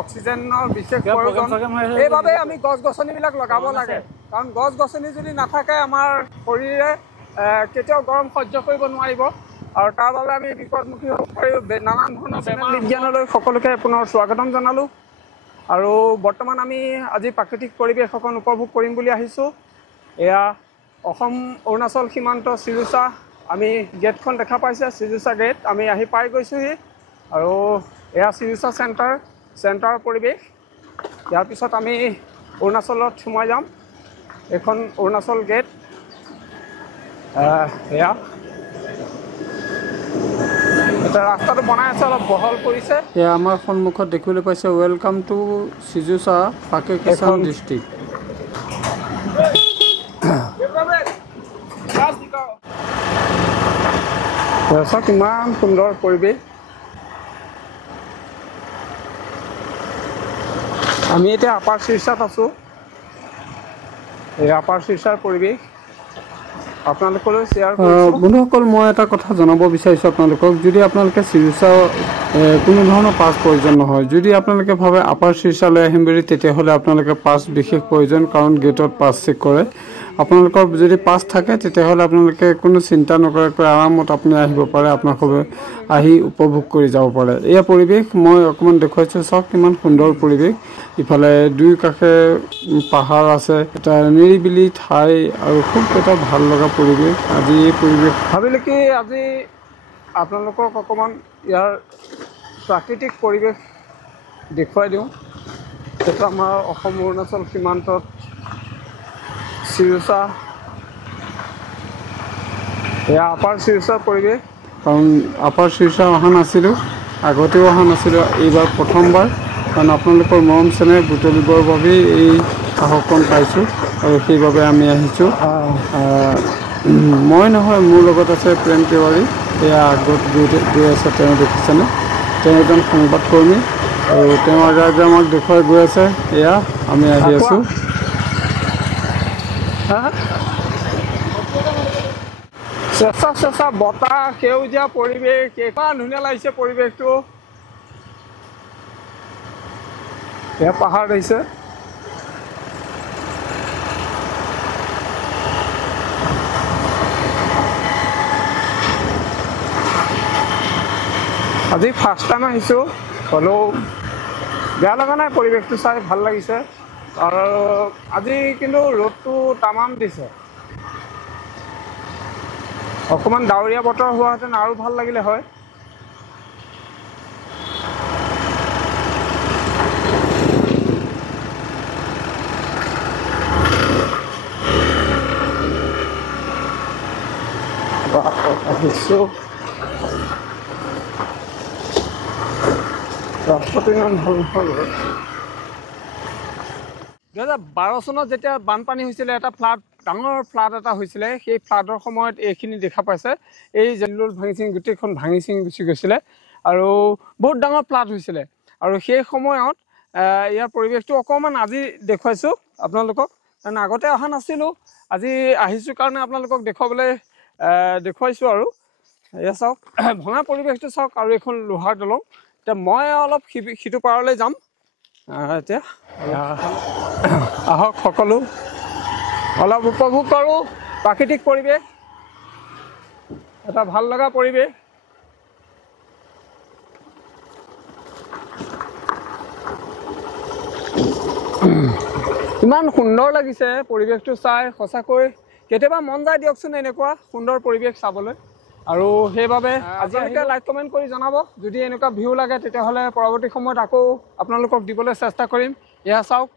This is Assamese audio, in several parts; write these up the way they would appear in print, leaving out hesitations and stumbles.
অক্সিজেনৰ বিশেষ প্ৰয়োজন এইবাবে আমি গছ গছনিবিলাক লগাব লাগে কাৰণ গছ গছনি যদি নাথাকে আমাৰ শৰীৰে কেতিয়াও গৰম সহ্য কৰিব নোৱাৰিব আৰু তাৰ বাবে আমি বিপদমুখী হ'ব পাৰোঁ নানান ধৰণৰ বেমাৰ বিজ্ঞানলৈ সকলোকে পুনৰ স্বাগতম জনালোঁ আৰু বৰ্তমান আমি আজি প্ৰাকৃতিক পৰিৱেশ অকণ উপভোগ কৰিম বুলি আহিছোঁ এয়া অসম অৰুণাচল সীমান্ত চিজুচা আমি গেটখন দেখা পাইছে চিজুচা গেট আমি আহি পাই গৈছোঁহি আৰু এয়া চিজুচা চেণ্টাৰৰ পৰিৱেশ ইয়াৰ পিছত আমি অৰুণাচলত সোমাই যাম এখন অৰুণাচল গেট এয়া এটা ৰাস্তাটো বনাই আছে অলপ বহল কৰিছে এয়া আমাৰ সন্মুখত দেখিবলৈ পাইছে ৱেলকাম টু চিজুচা পাকে কেছান ডিষ্ট্ৰিক্ট কিমান সুন্দৰ পৰিৱেশ আমি এতিয়া আপাৰ চিৰচাত আছোঁ এই আপাৰ চিৰচাৰ পৰিৱেশ আপোনালোকলৈ শ্বেয়াৰ কৰিছোঁ বন্ধুসকল মই এটা কথা জনাব বিচাৰিছোঁ আপোনালোকক যদি আপোনালোকে চিজুচা কোনো ধৰণৰ পাছ প্ৰয়োজন নহয় যদি আপোনালোকে ভাবে আপাৰ চিৰচালৈ আহিম বুলি তেতিয়াহ'লে আপোনালোকে পাছ বিশেষ প্ৰয়োজন কাৰণ গেটত পাছ চেক কৰে আপোনালোকৰ যদি পাছ থাকে তেতিয়াহ'লে আপোনালোকে কোনো চিন্তা নকৰাকৈ আৰামত আপুনি আহিব পাৰে আপোনালোকে আহি উপভোগ কৰি যাব পাৰে এয়া পৰিৱেশ মই অকণমান দেখুৱাইছোঁ চাওক কিমান সুন্দৰ পৰিৱেশ ইফালে দুই কাষে পাহাৰ আছে এটা নিৰিবিলি ঠাই আৰু খুব এটা ভাল লগা পৰিৱেশ আজি এই পৰিৱেশ ভাবিলোঁ কি আজি আপোনালোকক অকণমান ইয়াৰ প্ৰাকৃতিক পৰিৱেশ দেখুৱাই দিওঁ সেইটো আমাৰ অসম অৰুণাচল সীমান্তত চিজুচা এয়া আপাৰ চিজুচাৰ পৰিৱেশ কাৰণ আপাৰ চিৰচা অহা নাছিলোঁ আগতেও অহা নাছিলোঁ এইবাৰ প্ৰথমবাৰ কাৰণ আপোনালোকৰ মৰম চেনেহ বুটলিবৰ বাবেই এই সাহসখন পাইছোঁ আৰু সেইবাবে আমি আহিছোঁ মই নহয় মোৰ লগত আছে প্ৰেম তিৱাৰী এয়া আগত গৈ আছে তেওঁ দেখিছেনে তেওঁ এজন সংবাদকৰ্মী আৰু তেওঁ আগে আগে আমাক দেখুৱাই গৈ আছে এয়া আমি আহি আছোঁ চেঁচা বতাহ সেউজীয়া পৰিৱেশ ইমান ধুনীয়া লাগিছে পৰিৱেশটো এয়া পাহাৰ আহিছে আজি ফাৰ্ষ্ট টাইম আহিছোঁ হ'লেও বেয়া লগা নাই পৰিৱেশটো চাই ভাল লাগিছে আৰু আজি কিন্তু ৰ'দটো তামাম দিছে অকণমান ডাৱৰীয়া বতৰ হোৱাহেঁতেন আৰু ভাল লাগিলে হয় আহিছোঁ ৰাস্তাটো ইমান ভাল নহ'ল 2012 চনত যেতিয়া বানপানী হৈছিলে এটা ডাঙৰ ফ্লাড এটা হৈছিলে সেই ফ্লাডৰ সময়ত এইখিনি দেখা পাইছে এই জেলুল ভাঙি চিঙি গোটেইখন ভাঙি চিঙি গুচি গৈছিলে আৰু বহুত ডাঙৰ ফ্লাড হৈছিলে আৰু সেই সময়ত ইয়াৰ পৰিৱেশটো অকণমান আজি দেখুৱাইছোঁ আপোনালোকক কাৰণ আগতে অহা নাছিলোঁ আজি আহিছোঁ কাৰণে আপোনালোকক দেখুৱাইছোঁ আৰু এয়া চাওক ভঙা পৰিৱেশটো চাওক আৰু এখন লোহাৰ দলং এতিয়া মই অলপ সিটো পাৰলৈ যাম এতিয়া আহক সকলো অলপ উপভোগ কৰোঁ প্ৰাকৃতিক পৰিৱেশ এটা ভাল লগা পৰিৱেশ ইমান সুন্দৰ লাগিছে পৰিৱেশটো চাই সঁচাকৈ কেতিয়াবা মন যায় দিয়কচোন এনেকুৱা সুন্দৰ পৰিৱেশ চাবলৈ আৰু সেইবাবে আজিলৈকে লাইক কমেণ্ট কৰি জনাব যদি এনেকুৱা ভিউ লাগে তেতিয়াহ'লে পৰৱৰ্তী সময়ত আকৌ আপোনালোকক দিবলৈ চেষ্টা কৰিম এয়া চাওক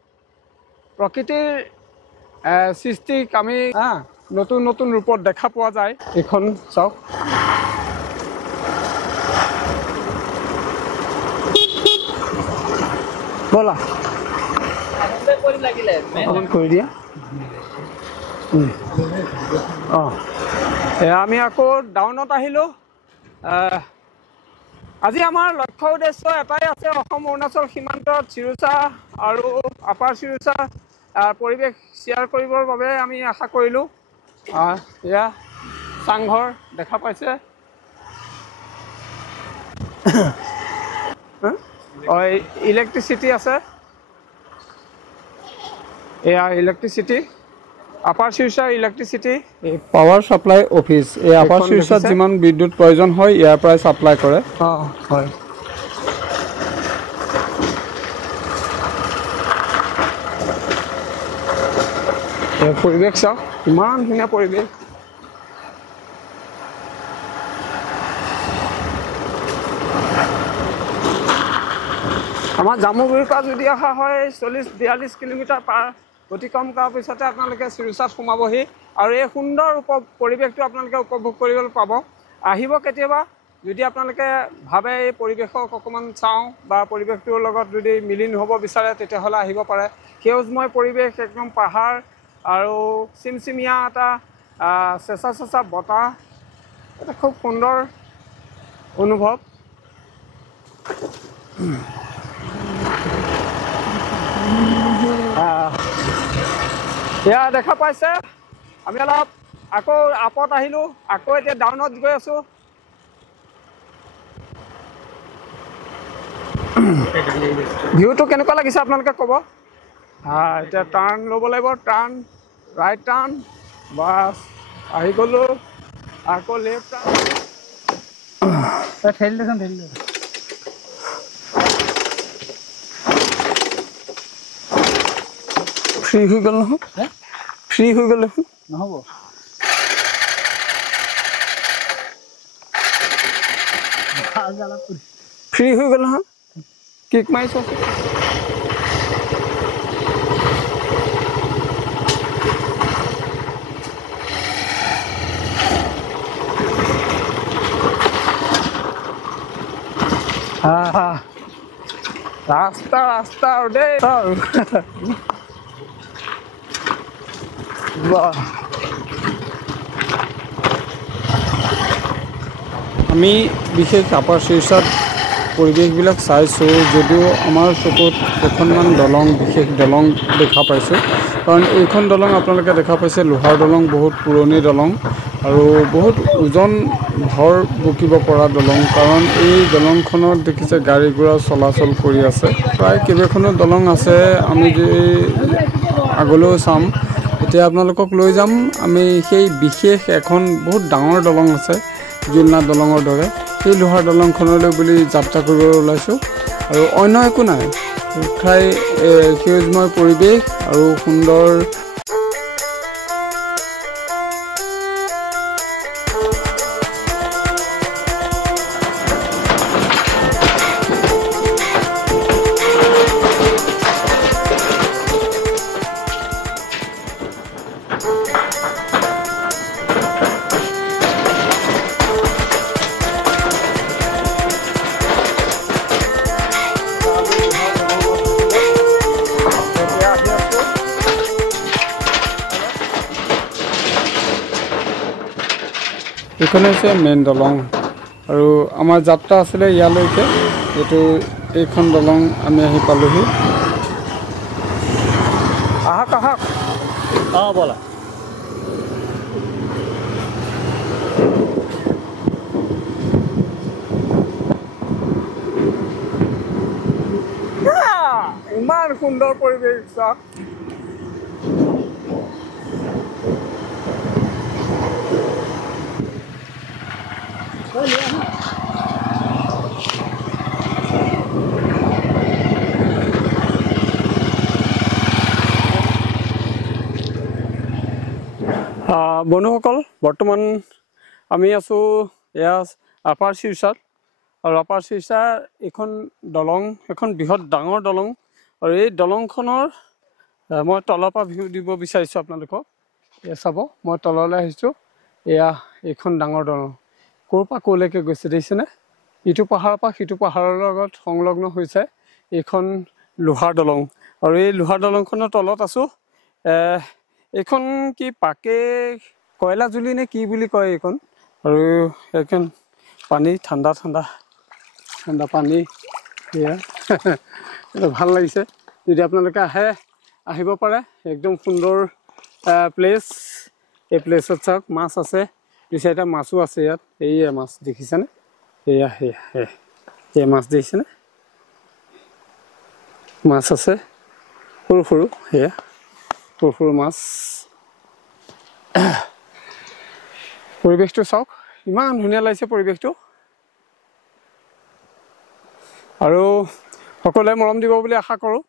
প্ৰকৃতিৰ সৃষ্টিক আমি নতুন নতুন ৰূপত দেখা পোৱা যায় এইখন চাওক ব'লা কৰি দিয়া আমি আকৌ ডাউনত আহিলোঁ আজি আমাৰ লক্ষ্য উদ্দেশ্য এটাই আছে অসম অৰুণাচল সীমান্তত চিজুচা আৰু আপাৰ চিজুচা পৰিৱেশ শ্বেয়াৰ কৰিবৰ বাবে আমি আশা কৰিলোঁ। এয়া চাংঘৰ দেখা পাইছে। ইলেক্ট্ৰিচিটি আছে, এয়া electricity, upper Silchar electricity power supply office. এই আপাৰ শিলচৰত যিমান বিদ্যুৎ প্ৰয়োজন হয় ইয়াৰ পৰাই চাপ্লাই কৰে। হয়। পৰিৱেশ চাওক, ইমান ধুনীয়া পৰিৱেশ। আমাৰ জামুগুৰিৰ পৰা যদি অহা হয় 40-42 কিলোমিটাৰ পাৰ অতিক্ৰম কৰাৰ পিছতে আপোনালোকে চিৰুচাত সোমাবহি আৰু এই সুন্দৰ পৰিৱেশটো আপোনালোকে উপভোগ কৰিবলৈ পাব। আহিব কেতিয়াবা, যদি আপোনালোকে ভাবে এই পৰিৱেশক অকণমান চাওঁ বা পৰিৱেশটোৰ লগত যদি মিলিন হ'ব বিচাৰে তেতিয়াহ'লে আহিব পাৰে। সেউজময় পৰিৱেশ, একদম পাহাৰ আৰু চিমচিমীয়া এটা চেঁচা বতাহ, এটা খুব সুন্দৰ অনুভৱ। এয়া দেখা পাইছে, আমি অলপ আকৌ আপত আহিলোঁ, আকৌ এতিয়া ডাউনত গৈ আছোঁ। ভিউটো কেনেকুৱা লাগিছে আপোনালোকে ক'ব। এতিয়া টাৰ্ণ ল'ব লাগিব, টাৰ্ণ, ৰাইট টাৰ্ণ, বাছ আহি গ'লোঁ, আকৌ লেফ্ট টাৰ্ণ। ফ্ৰী হৈ গ'ল নহয়, ফ্ৰী হৈ গ'ল দেখোন, নহ'ব। ফ্ৰী হৈ গ'ল নহয়, কিক মাৰিছ। ৰাস্তা দেই আমি বিশেষ আপাৰ শিলচৰত পৰিৱেশবিলাক চাইছোঁ, যদিও আমাৰ চকুত কেইখনমান দলং, বিশেষ দলং দেখা পাইছোঁ। কাৰণ এইখন দলং আপোনালোকে দেখা পাইছে লোহাৰ দলং, বহুত পুৰণি দলং আৰু বহুত ওজন ভৰ বকিব পৰা দলং। কাৰণ এই দলংখনত দেখিছে গাড়ী ঘোঁৰা চলাচল কৰি আছে। প্ৰায় কেইবাখনো দলং আছে, আমি আগলৈও চাম। এতিয়া আপোনালোকক লৈ যাম আমি সেই বিশেষ এখন বহুত ডাঙৰ দলং আছে, জুলনা দলঙৰ দৰে, সেই লোহাৰ দলংখনলৈ বুলি যাত্ৰা কৰিব ওলাইছোঁ। আৰু অন্য একো নাই, ঠাই সেউজময় পৰিৱেশ আৰু সুন্দৰ এইখন হৈছে মেইন দলং আৰু আমাৰ যাত্ৰা আছিলে ইয়ালৈকে। এইখন দলং আমি আহি পালোহি। আহক ব'লা। ইমান সুন্দৰ পৰিৱেশ চাওক। বন্ধুসকল, বৰ্তমান আমি আছোঁ এয়া আপাৰ শিলচৰত। আৰু আপাৰ শিলচৰ এইখন দলং, এখন বৃহৎ ডাঙৰ দলং। আৰু এই দলংখনৰ মই তলৰ পৰা ভিউ দিব বিচাৰিছোঁ আপোনালোকক। এয়া চাব, মই তললৈ আহিছোঁ। এয়া এইখন ডাঙৰ দলং ক'ৰ পৰা ক'লৈকে গৈছে দেখিছেনে? ইটো পাহাৰৰ পৰা সিটো পাহাৰৰ লগত সংলগ্ন হৈছে এইখন লোহাৰ দলং। আৰু এই লোহাৰ দলংখনৰ তলত আছোঁ। এইখন কি পাকে কয়লাজুলি নে কি বুলি কয় এইখন। আৰু এইখন পানী ঠাণ্ডা পানী, এয়া ভাল লাগিছে। যদি আপোনালোকে আহিব পাৰে একদম সুন্দৰ প্লেচ। এই প্লেচত চাওক মাছ আছে, 2-4টা মাছো আছে ইয়াত। এইয়া মাছ দেখিছেনে? এয়া এই মাছ দেখিছেনে? মাছ আছে সৰু সৰু, সেয়া সৰু সৰু মাছ। পৰিৱেশটো চাওক, ইমান ধুনীয়া লাগিছে পৰিৱেশটো। আৰু সকলোৱে মৰম দিব বুলি আশা কৰোঁ।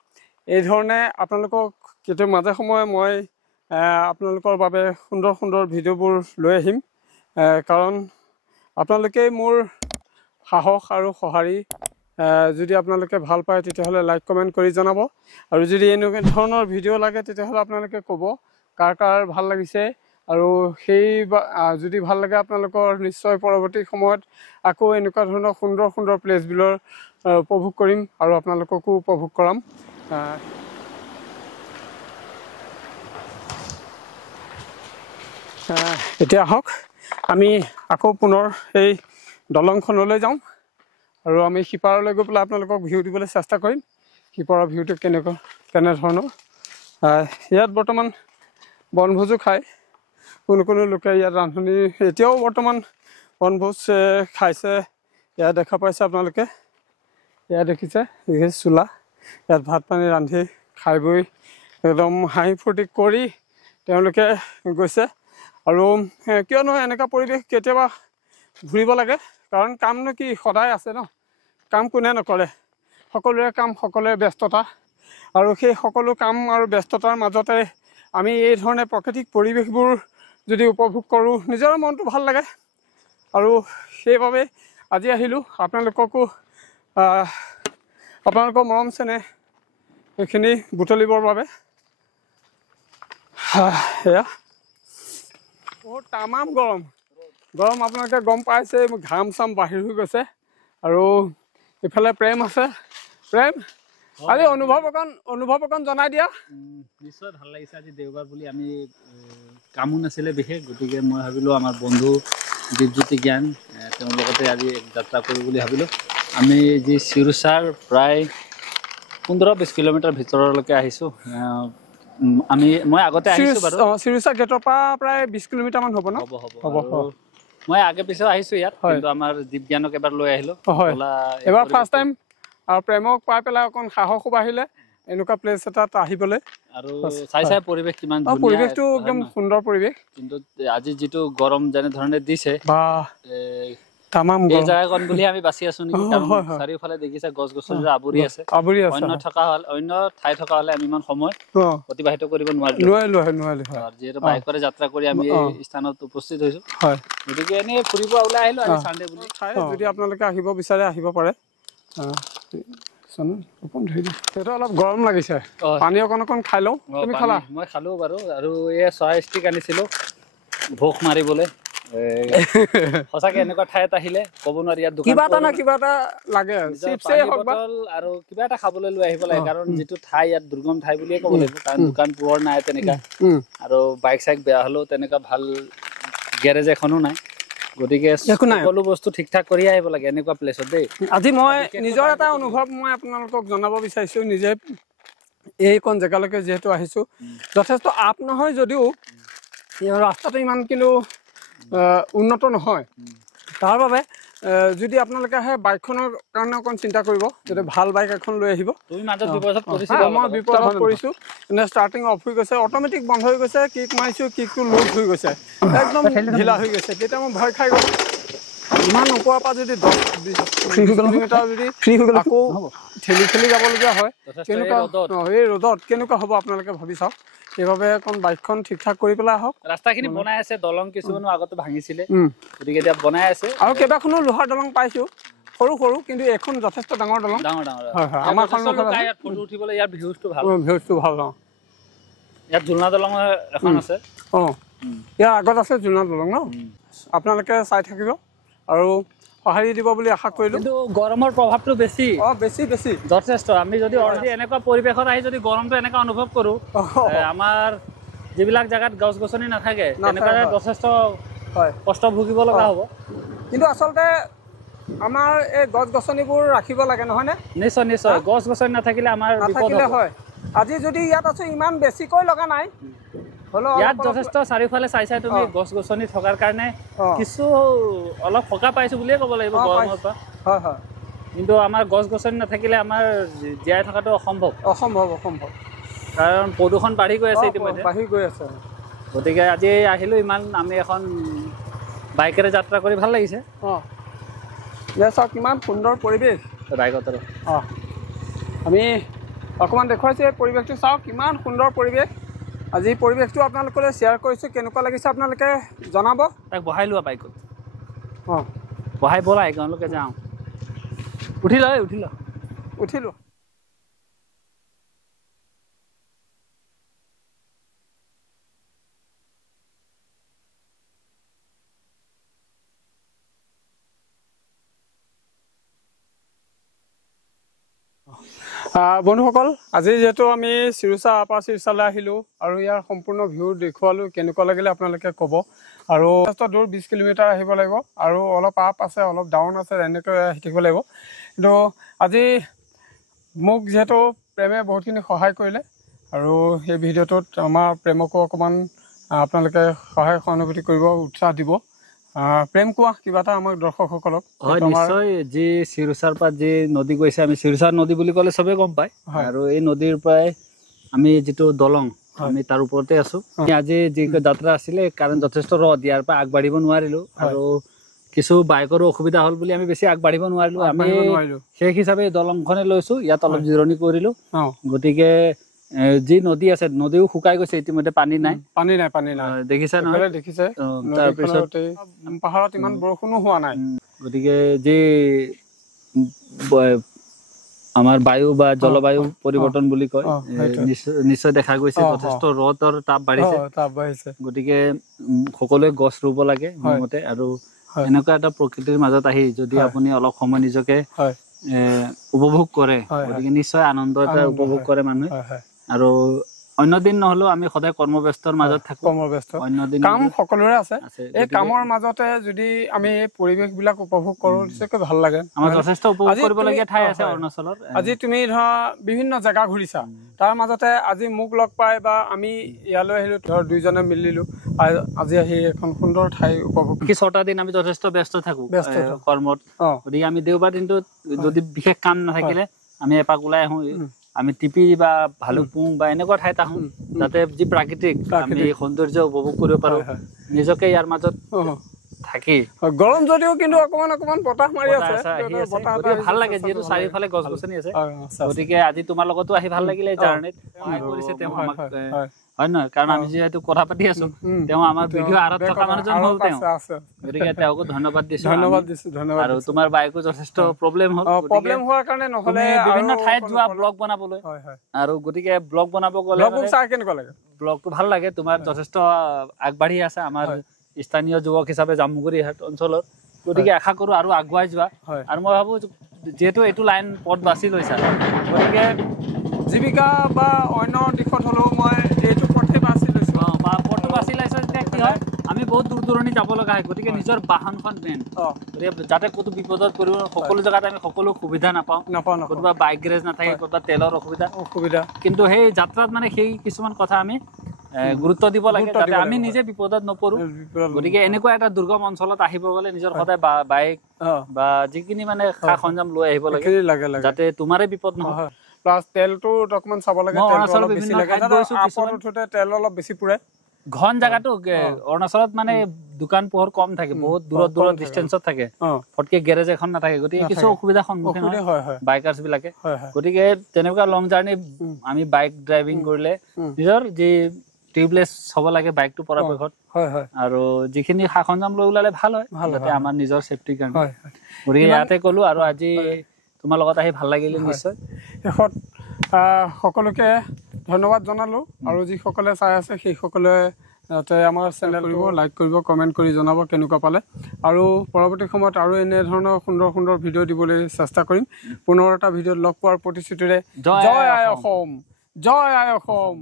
এই ধৰণে আপোনালোকক কেতিয়াবা মাজে সময়ে মই আপোনালোকৰ বাবে সুন্দৰ সুন্দৰ ভিডিঅ'বোৰ লৈ আহিম, কাৰণ আপোনালোকেই মোৰ সাহস আৰু সঁহাৰি। যদি আপোনালোকে ভাল পায় তেতিয়াহ'লে লাইক কমেণ্ট কৰি জনাব, আৰু যদি এনেকুৱা ধৰণৰ ভিডিঅ' লাগে তেতিয়াহ'লে আপোনালোকে ক'ব কাৰ কাৰ ভাল লাগিছে। আৰু সেই যদি ভাল লাগে আপোনালোকৰ নিশ্চয় পৰৱৰ্তী সময়ত আকৌ এনেকুৱা ধৰণৰ সুন্দৰ সুন্দৰ প্লেচবোৰৰ উপভোগ কৰিম আৰু আপোনালোককো উপভোগ কৰাম। এতিয়া আহক আমি আকৌ পুনৰ সেই দলংখনলৈ যাওঁ, আৰু আমি সিপাৰলৈ গৈ পেলাই আপোনালোকক ভিউ দিবলৈ চেষ্টা কৰিম। সিপাৰৰ ভিউটো কেনেধৰণৰ। ইয়াত বৰ্তমান বনভোজো খায়, কোনো লোকে ইয়াত ৰান্ধনি এতিয়াও বৰ্তমান বনভোজ খাইছে। ইয়াত দেখা পাইছে আপোনালোকে, ইয়াত দেখিছে চোলা, ইয়াত ভাত পানী ৰান্ধি খাই বৈ একদম হাঁহি ফূৰ্তি কৰি তেওঁলোকে গৈছে। আৰু কিয়নো এনেকুৱা পৰিৱেশ কেতিয়াবা ঘূৰিব লাগে, কাৰণ কামনো কি সদায় আছে ন, কাম কোনে নকৰে, সকলোৰে কাম সকলোৰে ব্যস্ততা। আৰু সেই সকলো কাম আৰু ব্যস্ততাৰ মাজতে আমি এই ধৰণে প্ৰাকৃতিক পৰিৱেশবোৰ যদি উপভোগ কৰোঁ নিজৰ মনটো ভাল লাগে। আৰু সেইবাবে আজি আহিলোঁ আপোনালোককো আপোনালোকৰ মৰম চেনেহ এইখিনি বুটলিবৰ বাবে। এয়া বহুত তামাম গৰম আপোনালোকে গম পাইছে, ঘাম চাম বাহিৰ হৈ গৈছে। আৰু ইফালে প্ৰেম আছে। প্ৰেম, আজি অনুভৱ অকণ জনাই দিয়া। নিশ্চয় ভাল লাগিছে। আজি দেওবাৰ বুলি আমি কামো নাছিলে বিশেষ, গতিকে মই ভাবিলোঁ আমাৰ বন্ধু দীপজ্যোতি জ্ঞান তেওঁৰ লগতে আজি যাত্ৰা কৰোঁ বুলি ভাবিলোঁ। আমি যি চিৰুচাৰ প্ৰায় 15-20 কিলোমিটাৰ ভিতৰলৈকে আহিছোঁ। মই আগতে আহিছোঁ বাৰু, চিৰুচা গেটৰ পৰা প্ৰায় 20 কিলোমিটাৰমান হ'ব ন? হ'ব। মই আগে পিছেও আহিছোঁ ইয়াত, কিন্তু আমাৰ দীপ জ্ঞানক এবাৰ লৈ আহিলোঁ। এবাৰ ফাৰ্ষ্ট টাইম। আৰু প্ৰেমক পাই পেলাই অকণ সাহসো বাঢ়িলে এনেকুৱা প্লেচ এটাত আহিবলৈ। আৰু চাই পৰিৱেশ কিমান ধুনীয়া, পৰিৱেশটো একদম সুন্দৰ পৰিৱেশ। কিন্তু আজি যিটো গৰম যেনেধৰণে দিছে, তামাম এই জেগাকণ বুলি আমি বাছি আছো নেকি, কাৰণ চাৰিওফালে দেখিছে গছ গছনিৰে আৱৰি আছে। অন্য ঠাই থকা হলে আমি ইমান সময় অতিবাহিত কৰিব নোৱাৰিলো। যিহেতু বাইকেৰে যাত্ৰা কৰি আমি এই স্থানত উপস্থিত হৈছো, গতিকে এনেই ফুৰিব ওলাই আহিলো আজি সানডে বুলি। যদি আপোনালোকে আহিব বিচাৰে আহিব পাৰে। অলপ গৰম লাগিছে, পানী অকণ খাই লওঁ। তুমি খালা? মই খালো বাৰু। আৰু এই চৰাই ষ্টিক আনিছিলো ভোক মাৰিবলৈ। সঁচাকে এনেকুৱা ঠাইত আহিলে ক'ব নোৱাৰি, ইয়াত কিবা এটা লাগে আৰু কিবা এটা খাবলৈ লৈ আহিব লাগে। কাৰণ যিটো ঠাই ইয়াত দুৰ্গম ঠাই বুলিয়ে ক'ব লাগিব, কাৰণ দোকান পোহৰ নাই তেনেকা, আৰু বাইক চাইক বেয়া হলেও তেনেকুৱা ভাল গেৰেজ এখনো নাই। গতিকে সকলো বস্তু ঠিক ঠাক কৰি আহিব লাগে এনেকুৱা প্লেচত দেই। আজি মই নিজৰ এটা অনুভৱ মই আপোনালোকক জনাব বিচাৰিছো। নিজে এইকণ জেগালৈকে যিহেতু আহিছো, যথেষ্ট আপ নহয় যদিও ৰাস্তাটো ইমান কিন্তু উন্নত নহয়। তাৰ বাবে যদি আপোনালোকে আহে বাইকখনৰ কাৰণে অকণ চিন্তা কৰিব, যাতে ভাল বাইক এখন লৈ আহিব। মই বিপদত পৰিছোঁ, এনে ষ্টাৰ্টিং অফ হৈ গৈছে, অট'মেটিক বন্ধ হৈ গৈছে, কিক মাৰিছোঁ, কিকটো লুজ হৈ গৈছে, একদম ঢিলা হৈ গৈছে। তেতিয়া মই ভয় খাই গ'লোঁ। ইমান ওপৰৰ পৰা যদি 10-20 কিলোমিটাৰ যদি আকৌ ঠেলি যাবলগীয়া হয়, কেনেকুৱা এই ৰ'দত কেনেকুৱা হ'ব আপোনালোকে ভাবি চাওক। সেইবাবে অকণ বাইকখন ঠিক ঠাক কৰি পেলাই আহক। ৰাস্তাখিনি বনাই আছে, দলং কিছুমানো আগতে ভাঙিছিলে, গতিকে এতিয়া বনাই আছে। আৰু কেইবাখনো লোহাৰ দলং পাইছো, সৰু সৰু, কিন্তু এখন যথেষ্ট ডাঙৰ দলং। আমাৰ ফটো উঠিবলৈ ইয়াৰ ভিউজটো ভাল। ইয়াত ঝুলনা দলং এখন আছে। ইয়াৰ আগত আছে ঝুলনা দলং ন? আপোনালোকে চাই থাকিব আৰু সঁহাৰি দিব বুলি আশা কৰিলোঁ। কিন্তু গৰমৰ প্ৰভাৱটো বেছি বেছি যথেষ্ট। আমি যদি অলৰেডি এনেকুৱা পৰিৱেশত আহি যদি গৰমটো এনেকুৱা অনুভৱ কৰোঁ, আমাৰ যিবিলাক জেগাত গছ গছনি নাথাকে তেনেকুৱা যথেষ্ট কষ্ট ভুগিব লগা হ'ব। কিন্তু আচলতে আমাৰ এই গছ গছনিবোৰ ৰাখিব লাগে, নহয়নে? নিশ্চয়। গছ গছনি নাথাকিলে আমাৰ বিপদ হয়। আজি যদি ইয়াত আছো ইমান বেছিকৈ লগা নাই হলো ইয়াত যথেষ্ট চাৰিওফালে চাইছা তুমি গছ গছনি থকাৰ কাৰণে কিছু অলপ সকা পাইছো বুলিয়ে ক'ব লাগিব গৰমৰ পৰা হয় হয় কিন্তু আমাৰ গছ গছনি নাথাকিলে আমাৰ জীয়াই থকাটো অসম্ভৱ কাৰণ প্ৰদূষণ বাঢ়ি গৈ আছে ইতিমধ্যে বাঢ়ি গৈ আছে গতিকে আজি আহিলো ইমান আমি এখন বাইকেৰে যাত্ৰা কৰি ভাল লাগিছে চাওক কিমান সুন্দৰ পৰিৱেশ বাইকত আমি অকণমান দেখুৱাইছোঁ এই পৰিৱেশটো চাওক কিমান সুন্দৰ পৰিৱেশ আজি পৰিৱেশটো আপোনালোকলৈ শ্বেয়াৰ কৰিছোঁ কেনেকুৱা লাগিছে আপোনালোকে জনাব তাক বহাই লোৱা বাইকত বহাই ব'লা একেলগে যাওঁ উঠিলোঁ বন্ধুসকল আজি যিহেতু আমি চিৰুচা আপাৰ চিৰুচালৈ আহিলোঁ আৰু ইয়াৰ সম্পূৰ্ণ ভিউ দেখুৱালোঁ কেনেকুৱা লাগিলে আপোনালোকে ক'ব আৰু যথেষ্ট দূৰ 20 কিলোমিটাৰ আহিব লাগিব আৰু অলপ আপ আছে অলপ ডাউন আছে এনেকৈ আহি থাকিব লাগিব কিন্তু আজি মোক যিহেতু প্ৰেমে বহুতখিনি সহায় কৰিলে আৰু এই ভিডিঅ'টোত আমাৰ প্ৰেমকো অকণমান আপোনালোকে সহায় সহানুভূতি কৰিব উৎসাহ দিব প্ৰেম কোৱা কিবা এটা আমাক দৰ্শকসকলক হয় নিশ্চয় যি চিৰুচাৰ পৰা যি নদী গৈছে আমি চিৰুচাৰ নদী বুলি ক'লে চবেই গম পায় আৰু এই নদীৰ পৰাই আমি যিটো দলং আমি তাৰ ওপৰতে আছো আজি যি যাত্ৰা আছিলে কাৰণ যথেষ্ট ৰদ ইয়াৰ পৰা আগবাঢ়িব নোৱাৰিলো আৰু কিছু বাইকৰো অসুবিধা হ'ল বুলি আমি বেছি আগবাঢ়িব নোৱাৰিলো আমি সেই হিচাপে দলংখনে লৈছো ইয়াত অলপ জিৰণি কৰিলো গতিকে যি নদী আছে নদীও শুকাই গৈছে ইতিমধ্যে পানী নাই দেখিছা নহয় দেখিছে তাৰপিছত পাহাৰত ইমান বৰষুণো হোৱা নাই গতিকে যি আমাৰ বায়ু বা জলবায়ু পৰিৱৰ্তন বুলি কয় নিশ্চয় দেখা গৈছে যথেষ্ট ৰদৰ তাপ বাঢ়িছে গতিকে সকলোৱে গছ ৰুব লাগে মোৰ মতে আৰু এনেকুৱা এটা প্ৰকৃতিৰ মাজত আহি যদি আপুনি অলপ সময় নিজকে উপভোগ কৰে গতিকে নিশ্চয় আনন্দ এটা উপভোগ কৰে মানুহে আৰু অন্য দিন নহলেও আমি সদায় কৰ্মব্যস্তৰ মাজত থাকো অন্য দিন কাম সকলোৰে আছে এই কামৰ মাজতে যদি আমি পৰিৱেশ বিলাক উপভোগ কৰো নিশ্চয়কৈ ভাল লাগে আমাৰ যথেষ্ট উপভোগ কৰিবলগীয়া ঠাই আছে অৰুণাচলৰ আজি তুমি ধৰা বিভিন্ন জেগা ঘূৰিছা তাৰ মাজতে আজি মোক লগ পাই বা আমি ইয়ালৈ আহিলো ধৰ দুইজনে মিলিলো আজি আহি এখন সুন্দৰ ঠাই উপভোগ কি 6টা দিন আমি যথেষ্ট ব্যস্ত থাকো কৰ্মত গতিকে আমি দেওবাৰ দিনটোত যদি বিশেষ কাম নাথাকিলে আমি এপাক ওলাই আহো আমি টিপি বা ভালুকপুং বা এনেকুৱা ঠাইত আহো যাতে যি প্ৰাকৃতিক আমি সৌন্দৰ্য উপভোগ কৰিব পাৰো নিজকে ইয়াৰ মাজত থাকি গৰম যদিও কিন্তু অকমান বতাহ মাৰি আছে ভাল লাগে যিহেতু চাৰিওফালে গছ গছনি আছে গতিকে আজি তোমাৰ লগতো আহি ভাল লাগিলে জাৰ্ণিত কৰিছে তেওঁ আমাক হয় নহয় কাৰণ আমি যিহেতু কথা পাতি আছো তেওঁ আমাৰ ভিডিঅ' আঁৰত থকা মানুহজন হ'ল তেওঁ গতিকে তেওঁকো ধন্যবাদ দিছো আৰু তোমাৰ বাইকো যথেষ্ট প্ৰব্লেম হোৱাৰ কাৰণে নহলে বিভিন্ন ঠাইত যোৱা ব্লগ বনাবলৈ আৰু গতিকে ব্লগ বনাব গ'লে ব্লগটো ভাল লাগে তোমাৰ যথেষ্ট আগবাঢ়ি আছে আমাৰ স্থানীয় যুৱক হিচাপে জামুগুৰিহাট অঞ্চলত গতিকে আশা কৰো আৰু আগুৱাই যোৱা আৰু মই ভাবো যেহেতু এইটো লাইন পথ বাছি লৈছা গতিকে জীৱিকা বা অন্য দিশত হ'লেও মই এইটো পথে বাছি লৈছো বা পথটো বাছি লৈছো তেতিয়া কি হয় আমি বহুত দূৰ দূৰণি যাব লগা হয় গতিকে নিজৰ বাহনখন মেইন গতিকে যাতে ক'তো বিপদত পৰিব সকলো জেগাত আমি সকলো সুবিধা নাপাওঁ ক'ৰবাত বাইক গেৰেজ নাথাকে ক'ৰবাত তেলৰ অসুবিধা কিন্তু সেই যাত্ৰাত মানে সেই কিছুমান কথা আমি গুৰুত্ব দিব লাগে যাতে আমি নিজে বিপদত নপৰো গতিকে এনেকুৱা এটা দুৰ্গম অঞ্চলত আহিব গ'লে নিজৰ সদায় বাইক বা যিখিনি মানে সা সৰঞ্জাম লৈ আহিব লাগে যাতে তোমাৰে বিপদ নহয় প্লাস তেলটো অকমান চাব লাগে তেল অলপ বেছি পুৰে ঘন জায়গাটো অৰুণাচলত মানে দোকান পোহৰ কম থাকে বহুত দূৰত ডিস্টেন্সত থাকে ফটকে গেৰেজ এখন নাথাকে গতিকে কিছু অসুবিধা সন্মুখীন হয় বাইকাৰ্ছ বিলাকে গতিকে তেনেকুৱা লং জাৰ্ণি আমি বাইক ড্ৰাইভিং কৰিলে নিজৰ যি টিউবলেছ হ'ব লাগে বাইকটো পৰাপক্ষত আৰু যিখিনি সা সৰঞ্জাম লৈ ওলালে ভাল হয় যাতে আমাৰ নিজৰ সেফটিৰ কাৰণে গতিকে ইয়াতে ক'লো আৰু আজি তোমাৰ লগত আহি ভাল লাগিলে নিশ্চয় শেষত সকলোকে ধন্যবাদ জনালো আৰু যিসকলে চাই আছে সেইসকলে যাতে আমাৰ চেনেলটো লাইক কৰিব কমেণ্ট কৰি জনাব কেনেকুৱা পালে আৰু পৰৱৰ্তী সময়ত আৰু এনে ধৰণৰ সুন্দৰ ভিডিঅ' দিবলৈ চেষ্টা কৰিম পুনৰ এটা ভিডিঅ'ত লগ পোৱাৰ প্ৰতিশ্ৰুতিৰে জয় আই অসম